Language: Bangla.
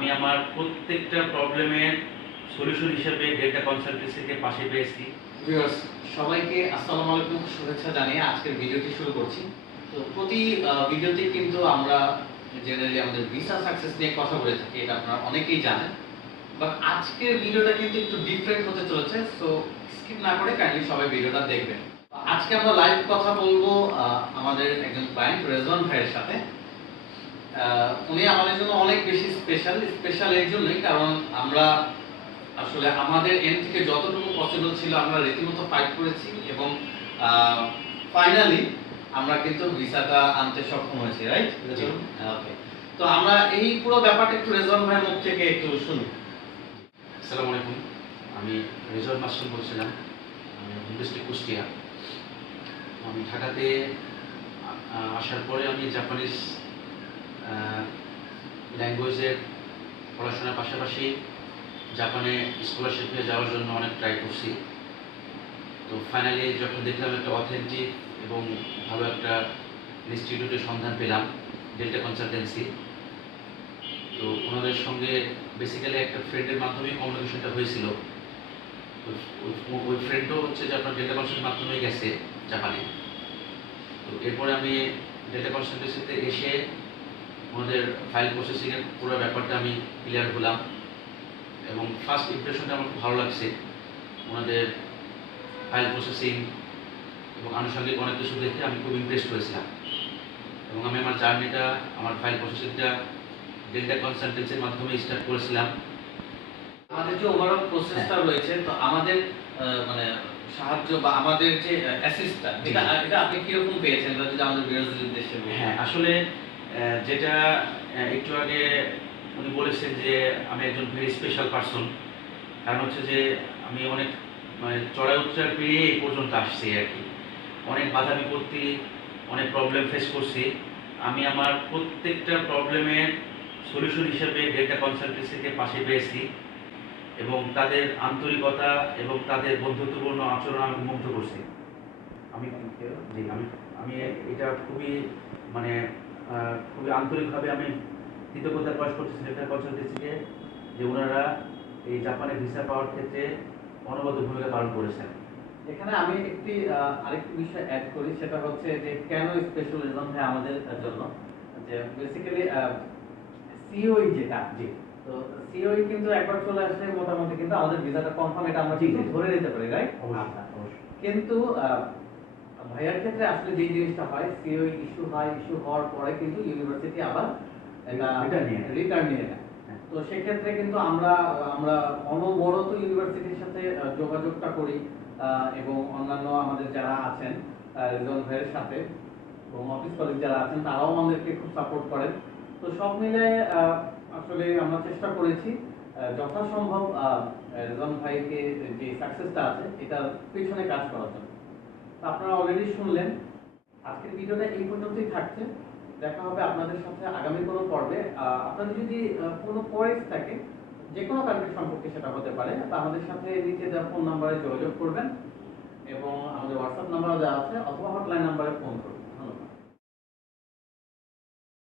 আমি আমার প্রত্যেকটা প্রবলেমের সলিউশন হিসেবে ডেল্টা কনসালটেন্সিকে পাশে পেয়েছি। ভিউয়ার্স সবাইকে আসসালামু আলাইকুম, শুভেচ্ছা জানিয়ে আজকের ভিডিওটি শুরু করছি। তো প্রতি ভিডিওতে কিন্তু আমরা জেনারেলি আমাদের ভিসা সাকসেস নিয়ে কথা বলে থাকি, এটা আপনারা অনেকেই জানেন। বাট আজকের ভিডিওটা কিন্তু একটু ডিফারেন্ট হতে চলেছে, সো স্কিপ না করে কাইন্ডলি সবাই ভিডিওটা দেখবেন। আজকে আমরা লাইভ কথা বলবো আমাদের একজন ক্লায়েন্ট রেজওয়ান ভাইয়ের সাথে। উনি আমাদের জন্য অনেক বেশি স্পেশাল এর জন্যই, কারণ আমরা আসলে আমাদের এন্ড থেকে যতটুকু পসিবল ছিল আমরা রীতিমতো ফাইট করেছি এবং ফাইনালি আমরা কিন্তু ভিসাটা আনতে সক্ষম হয়েছি, রাইট? ওকে, তো আমরা এই পুরো ব্যাপারটা একটু রেজওয়ান ভাইয়ের মুখ থেকে একটু শুনি। আসসালামু আলাইকুম, আমি রেজওয়ান মাসুম বলছিলাম, আমি ডিস্ট্রিক্ট কুষ্টিয়া। আমি ঢাকাতে আসার পরে আমি জাপানিজ ল্যাঙ্গুয়েজের পড়াশোনার পাশাপাশি জাপানে স্কলারশিপে যাওয়ার জন্য অনেক ট্রাই করছি। তো ফাইনালি যখন দেখলাম একটা অথেন্টিক এবং ভালো একটা ইনস্টিটিউটের সন্ধান পেলাম, ডেল্টা কনসালটেন্সি। তো ওনাদের সঙ্গে বেসিক্যালি একটা ফ্রেন্ডের মাধ্যমেই কমিউনিকেশনটা হয়েছিল। তো ওই ফ্রেন্ডও হচ্ছে যে আপনার ডেল্টা কনসালটেন্সির মাধ্যমে গেছে জাপানে। তো এরপরে আমি ডেল্টা কনসালটেন্সিতে এসে ওনাদের ফাইল প্রসেসিংয়ের পুরো ব্যাপারটা আমি ক্লিয়ার হলাম এবং ফার্স্ট ইমপ্রেশনটা আমার খুব ভালো লাগছে। ওনাদের ফাইল প্রসেসিং এবং আনুষঙ্গিক অনেক কিছু দেখে আমি খুব ইমপ্রেসড হয়েছিলাম এবং আমি আমার জার্নিটা, আমার ফাইল প্রসেসিংটা ডেল্টা কনসালটেন্সির মাধ্যমে স্টার্ট করেছিলাম। আমাদের যে ওভারঅল প্রসেসটা রয়েছে, তো আমাদের মানে সাহায্য বা আমাদের যে অ্যাসিস্ট্যান্ট, এটা আপনি কিরকম পেয়েছেন, এটা যদি আমাদের ভিউয়ারদের উদ্দেশ্যে বলেন। হ্যাঁ, আসলে যেটা একটু আগে উনি বলেছেন যে আমি একজন ভেরি স্পেশাল পারসন, কারণ হচ্ছে যে আমি অনেক মানে চড়াই উচ্চার পেরিয়ে এই পর্যন্ত আসছি আর কি। অনেক বাধা বিপত্তি, অনেক প্রবলেম ফেস করছি। আমি আমার প্রত্যেকটা প্রবলেমের সলিউশন হিসেবে ডেল্টা কনসালটেন্সিকে পাশে পেয়েছি এবং তাদের আন্তরিকতা এবং তাদের বন্ধুত্বপূর্ণ আচরণ আমাকে মুগ্ধ করছে। আমি আমি এটা খুবই মানে খুবই আন্তরিকভাবে আমি কৃতজ্ঞতা প্রকাশ করছি ডেল্টা কনসালটেন্সিকে, যে ওনারা এই জাপানে ভিসা পাওয়ার ক্ষেত্রে অনবদ্য ভূমিকা পালন করেছেন। এখানে আমি একটি আরেকটি বিষয় অ্যাড করি, সেটা হচ্ছে যে কেন স্পেশালিজম হয় আমাদের জন্য। যে বেসিক্যালি সিওই যেটা, জি, তো সিওই কিন্তু একবার চলে আসলে মোটামুটি কিন্তু আমাদের ভিসাটা কনফার্ম, এটা আমরা কিন্তু ধরে নিতে পারি, রাইট? অবশ্যই। কিন্তু ভাইয়ার ক্ষেত্রে আসলে যে জিনিসটা হয়, সিওই ইস্যু হয়, ইস্যু হওয়ার পরে কিন্তু ইউনিভার্সিটি আবার এটা রিটার্ন নিয়ে নেয়। তো সেক্ষেত্রে কিন্তু আমরা অনবরত ইউনিভার্সিটির সাথে যোগাযোগটা করি এবং অন্যান্য আমাদের যারা আছেন রিজন ভাইয়ের সাথে এবং অফিস কলিগ যারা আছেন তারাও আমাদেরকে খুব সাপোর্ট করেন। তো সব মিলে আসলে আমরা চেষ্টা করেছি যথাসম্ভব রিজন ভাইকে যে সাকসেসটা আছে এটার পিছনে কাজ করার জন্য। আপনারা অলরেডি শুনলেন, আজকের ভিডিওটা এই পর্যন্তই থাকছে। দেখা হবে আপনাদের সাথে আগামী কোনো পর্বে। আপনাদের যদি কোনো কোয়েরিজ থাকে যে কোনো কান্ট্রি সম্পর্কে, সেটা হতে পারে, তা আমাদের সাথে নিচে দেওয়া ফোন নাম্বারে যোগাযোগ করবেন এবং আমাদের হোয়াটসঅ্যাপ নাম্বারও দেওয়া আছে, অথবা হটলাইন নাম্বারে ফোন করবেন।